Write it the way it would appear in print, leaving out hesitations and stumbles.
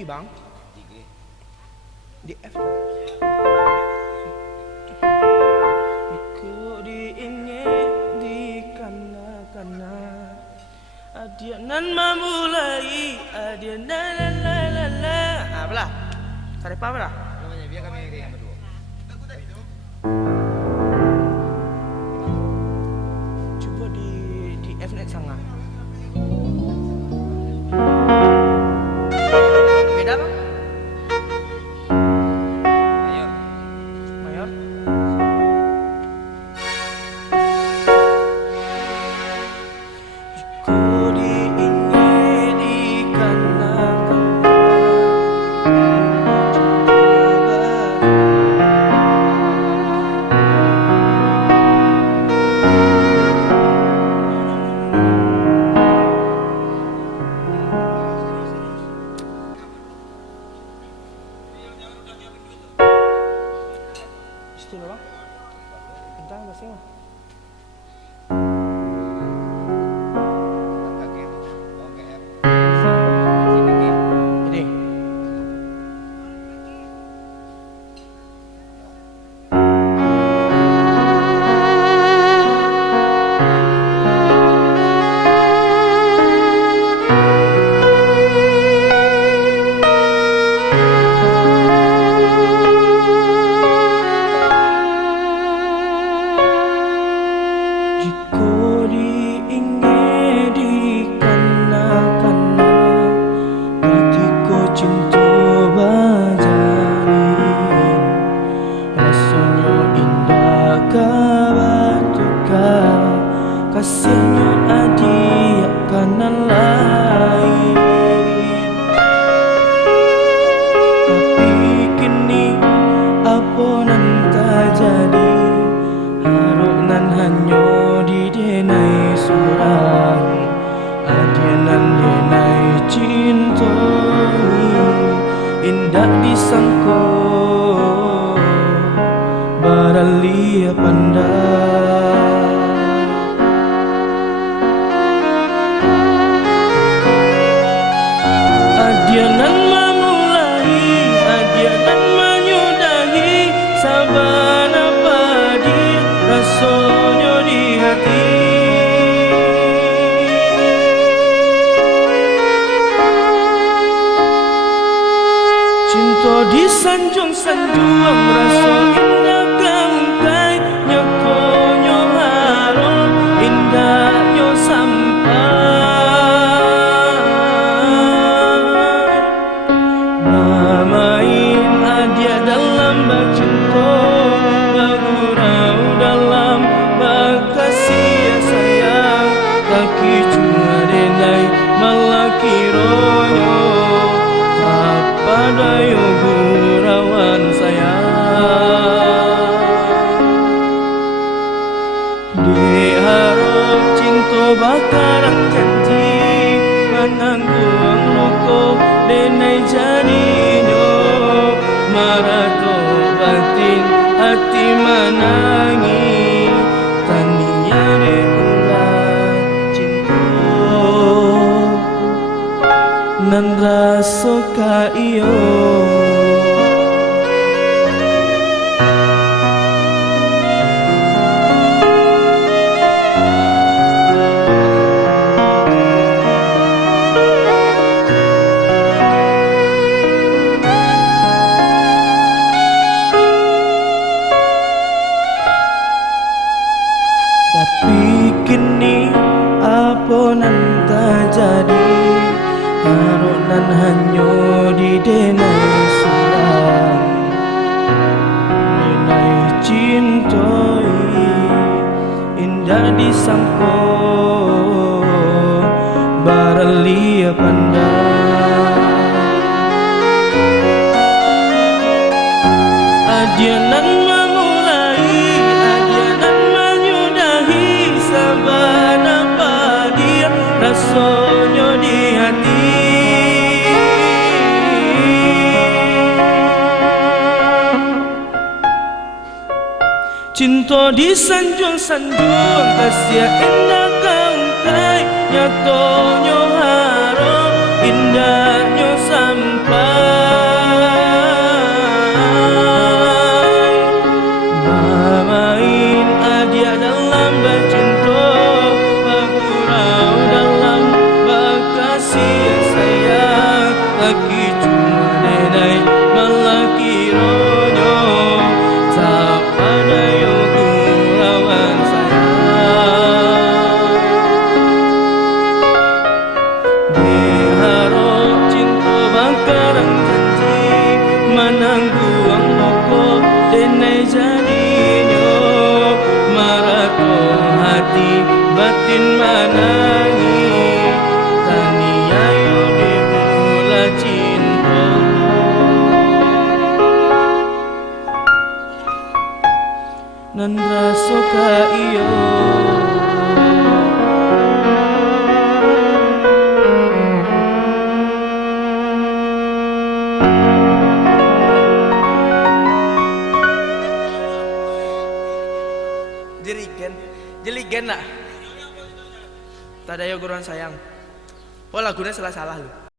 G bang. Di F. Ku diingin di kana adianan memulai adianan la. Apalah? Cari apa lah? Namanya biar kami yang berdua. Coba di F net sangat. Beda bang? Mayor. Ku diingin di kana kasihnya adik kanan lain. Tapi kini apa nan terjadi, harunan hanya di denai surang, adianan denai cinta indah disangko baralia pandai. Adianan memulai, adianan menyudahi, sabana padi rasanya di hati. Cinta disanjung-sanjung rasa indah kamkai, nyokonyo harum indahnya sampai. Main adia dalam bercinta, bergurau dalam berkasih sayang, kaki cuma denai malaki ronyo, Tadayo Gurauan Sayang. Diharap cinta bakaran janji, menanggung loko denai jadinya, marato batin hati menangi, tania reulah cinta nan rasa ka iyo. Tapi kini apa nan terjadi, harunan hanya di denai surang, denai cintai indah disangko baralia pandai. Adianan memulai, adianan menyudahi, sabana padi rasanya di hati. Cinta disanjung-sanjung kasih indah kamkai, nyatonya harum indahnya sampai. rasoka iyo. Jeligen nak Tadayo Gurauan Sayang. Oh lagunya salah-salah lu.